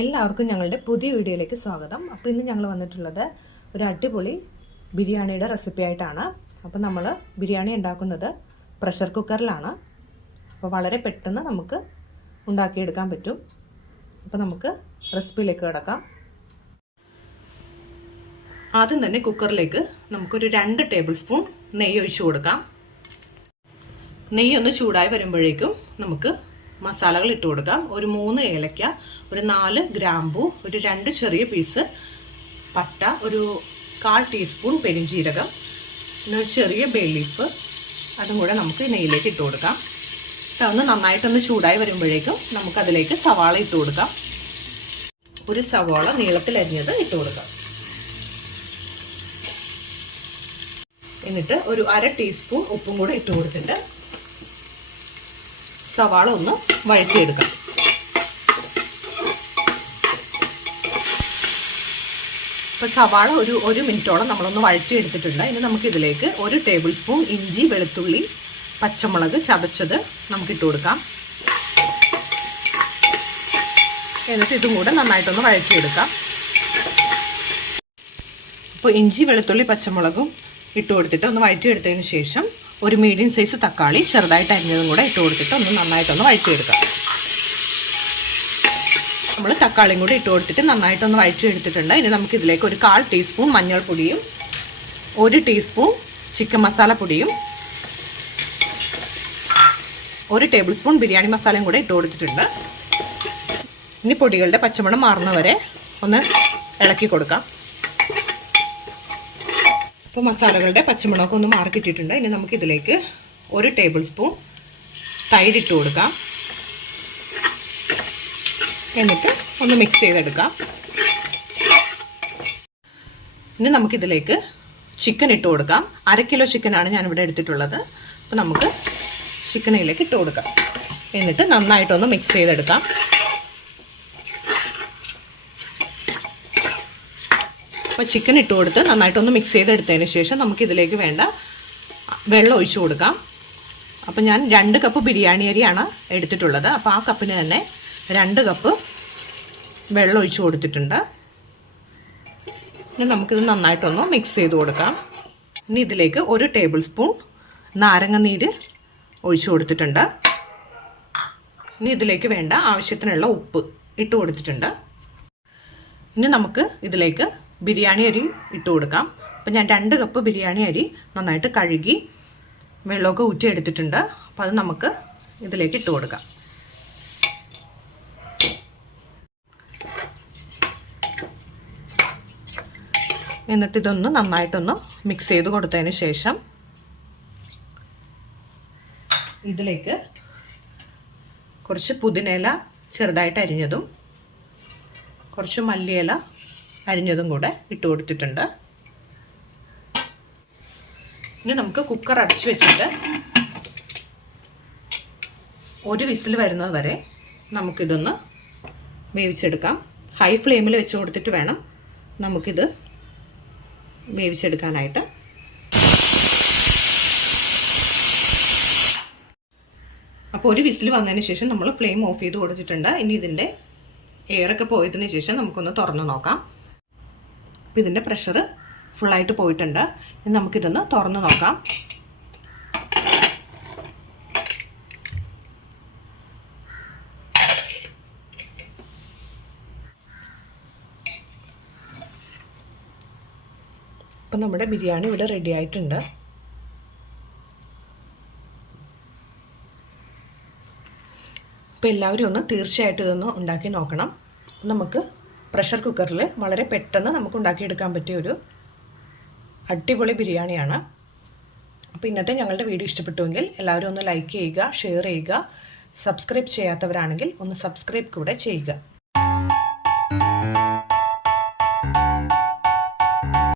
എല്ലാവർക്കും ഞങ്ങളുടെ പുതിയ വീഡിയോയിലേക്ക് സ്വാഗതം. അപ്പോൾ ഇന്ന് ഞങ്ങൾ വന്നിട്ടുള്ളത് ഒരു അടിപൊളി ബിരിയാണിയുടെ റെസിപ്പി ആയിട്ടാണ്. അപ്പോൾ നമ്മൾ ബിരിയാണി ഉണ്ടാക്കുന്നത് പ്രഷർ കുക്കറിലാണ് അപ്പോൾ വളരെ പെട്ടെന്ന് നമുക്ക് ഉണ്ടാക്കിയെടുക്കാൻ പറ്റും. അപ്പോൾ നമുക്ക് റെസിപ്പിയിലേക്ക് കിടക്കാം. ആദ്യം തന്നെ കുക്കറിലേക്ക് നമുക്കൊരു രണ്ട് ടേബിൾ സ്പൂൺ നെയ്യ് ഒഴിച്ചു കൊടുക്കാം. നെയ്യ് ഒന്ന് ചൂടായി വരുമ്പോഴേക്കും നമുക്ക് മസാലകൾ ഇട്ട് കൊടുക്കാം. ഒരു മൂന്ന് ഏലക്ക ഒരു നാല് ഗ്രാമ്പു ഒരു രണ്ട് ചെറിയ പീസ് പട്ട ഒരു കാൽ ടീസ്പൂൺ പെരിഞ്ജീരകം പിന്നെ ചെറിയ ബേ ലീഫ് അതും കൂടെ നമുക്ക് നെയ്യിലേക്ക് ഇട്ട് കൊടുക്കാം. ഒന്ന് നന്നായിട്ടൊന്ന് ചൂടായി വരുമ്പോഴേക്കും നമുക്കതിലേക്ക് സവാള ഇട്ട് കൊടുക്കാം. ഒരു സവാള നീളത്തിൽ അരിഞ്ഞത് ഇട്ട് കൊടുക്കാം. എന്നിട്ട് ഒരു അര ടീസ്പൂൺ ഉപ്പും കൂടെ ഇട്ട് കൊടുത്തിട്ട് സവാള ഒന്ന് വഴറ്റിയെടുക്കാം. ഇപ്പോൾ സവാള ഒരു ഒരു മിനിറ്റോളം നമ്മളൊന്ന് വഴറ്റിയെടുത്തിട്ടുണ്ട്. ഇനി നമുക്കിതിലേക്ക് ഒരു ടേബിൾ സ്പൂൺ ഇഞ്ചി വെളുത്തുള്ളി പച്ചമുളക് ചതച്ചത് നമുക്കിട്ട് കൊടുക്കാം. എന്നിട്ട് ഇതും കൂടെ നന്നായിട്ടൊന്ന് വഴറ്റിയെടുക്കാം. ഇപ്പോൾ ഇഞ്ചി വെളുത്തുള്ളി പച്ചമുളകും ഇട്ട് കൊടുത്തിട്ട് ഒന്ന് വഴറ്റിയെടുത്തതിന് ശേഷം ഒരു മീഡിയം സൈസ് തക്കാളി ചെറുതായിട്ട് അരിഞ്ഞതും കൂടെ ഇട്ട് കൊടുത്തിട്ട് ഒന്ന് നന്നായിട്ടൊന്ന് വഴറ്റിയെടുക്കാം. നമ്മൾ തക്കാളിയും കൂടി ഇട്ട് കൊടുത്തിട്ട് നന്നായിട്ടൊന്ന് വഴറ്റിയെടുത്തിട്ടുണ്ട്. ഇനി നമുക്ക് ഇതിലേക്ക് ഒരു കാൽ ടീസ്പൂൺ മഞ്ഞൾപ്പൊടിയും ഒരു ടീസ്പൂൺ ചിക്കൻ മസാലപ്പൊടിയും ഒരു ടേബിൾ സ്പൂൺ ബിരിയാണി മസാലയും കൂടെ ഇട്ട് കൊടുത്തിട്ടുണ്ട്. ഇനി പൊടികളുടെ പച്ചമണം മാറുന്നവരെ ഒന്ന് ഇളക്കി കൊടുക്കാം. ഇപ്പോൾ മസാലകളുടെ പച്ചമുളകൊക്കെ ഒന്ന് മാറിക്കിട്ടിട്ടുണ്ട് ഇനി നമുക്ക് ഇതിലേക്ക് ഒരു ടേബിൾ സ്പൂൺ തൈരിട്ട് കൊടുക്കാം. എന്നിട്ട് ഒന്ന് മിക്സ് ചെയ്തെടുക്കാം. ഇനി നമുക്കിതിലേക്ക് ചിക്കൻ ഇട്ട് കൊടുക്കാം. അര കിലോ ചിക്കനാണ് ഞാനിവിടെ എടുത്തിട്ടുള്ളത്. അപ്പോൾ നമുക്ക് ചിക്കനിലേക്ക് ഇട്ട് കൊടുക്കാം. എന്നിട്ട് നന്നായിട്ടൊന്ന് മിക്സ് ചെയ്തെടുക്കാം. അപ്പോൾ ചിക്കൻ ഇട്ട് കൊടുത്ത് നന്നായിട്ടൊന്ന് മിക്സ് ചെയ്തെടുത്തതിന് ശേഷം നമുക്കിതിലേക്ക് വേണ്ട വെള്ളം ഒഴിച്ചു കൊടുക്കാം. അപ്പോൾ ഞാൻ രണ്ട് കപ്പ് ബിരിയാണി അരിയാണ് എടുത്തിട്ടുള്ളത്. അപ്പോൾ ആ കപ്പിന് തന്നെ രണ്ട് കപ്പ് വെള്ളം ഒഴിച്ചു കൊടുത്തിട്ടുണ്ട്. ഇനി നമുക്കിത് നന്നായിട്ടൊന്ന് മിക്സ് ചെയ്ത് കൊടുക്കാം. ഇനി ഇതിലേക്ക് ഒരു ടേബിൾ സ്പൂൺ നാരങ്ങ നീര് ഒഴിച്ചു കൊടുത്തിട്ടുണ്ട്. ഇനി ഇതിലേക്ക് വേണ്ട ആവശ്യത്തിനുള്ള ഉപ്പ് ഇട്ട് കൊടുത്തിട്ടുണ്ട്. ഇനി നമുക്ക് ഇതിലേക്ക് ബിരിയാണി അരി ഇട്ട് കൊടുക്കാം. അപ്പം ഞാൻ രണ്ട് കപ്പ് ബിരിയാണി അരി നന്നായിട്ട് കഴുകി വെള്ളമൊക്കെ ഊറ്റിയെടുത്തിട്ടുണ്ട് അപ്പോൾ അത് നമുക്ക് ഇതിലേക്ക് ഇട്ട് കൊടുക്കാം. എന്നിട്ട് ഇതൊന്ന് നന്നായിട്ടൊന്ന് മിക്സ് ചെയ്ത് കൊടുത്തതിന് ശേഷം ഇതിലേക്ക് കുറച്ച് പുതിനയില ചെറുതായിട്ട് അരിഞ്ഞതും കുറച്ച് മല്ലിയില അരിഞ്ഞതും കൂടെ ഇട്ട് കൊടുത്തിട്ടുണ്ട്. ഇനി നമുക്ക് കുക്കർ അടച്ചു വെച്ചിട്ട് ഒരു വിസിൽ വരുന്നത് വരെ നമുക്കിതൊന്ന് വേവിച്ചെടുക്കാം. ഹൈ ഫ്ലെയിമിൽ വെച്ച് കൊടുത്തിട്ട് വേണം നമുക്കിത് വേവിച്ചെടുക്കാനായിട്ട്. അപ്പോൾ ഒരു വിസിൽ വന്നതിന് ശേഷം നമ്മൾ ഫ്ലെയിം ഓഫ് ചെയ്ത് കൊടുത്തിട്ടുണ്ട്. ഇനി ഇതിന്റെ എയറൊക്കെ പോയതിന് ശേഷം നമുക്കൊന്ന് തുറന്ന് നോക്കാം. അപ്പോൾ ഇതിന്റെ പ്രഷർ ഫുള്ളായിട്ട് പോയിട്ടുണ്ട്. ഇനി നമുക്കിതൊന്ന് തുറന്ന് നോക്കാം. അപ്പം നമ്മുടെ ബിരിയാണി ഇവിടെ റെഡി ആയിട്ടുണ്ട്. അപ്പോൾ എല്ലാവരും ഒന്ന് തീർച്ചയായിട്ടും ഇതൊന്ന് ഉണ്ടാക്കി നോക്കണം. നമുക്ക് പ്രഷർ കുക്കറിൽ വളരെ പെട്ടെന്ന് നമുക്ക് ഉണ്ടാക്കിയെടുക്കാൻ പറ്റിയ ഒരു അടിപൊളി ബിരിയാണിയാണ്. അപ്പോൾ ഇന്നത്തെ ഞങ്ങളുടെ വീഡിയോ ഇഷ്ടപ്പെട്ടുവെങ്കിൽ എല്ലാവരും ഒന്ന് ലൈക്ക് ചെയ്യുക ഷെയർ ചെയ്യുക സബ്സ്ക്രൈബ് ചെയ്യാത്തവരാണെങ്കിൽ ഒന്ന് സബ്സ്ക്രൈബ് കൂടെ ചെയ്യുക.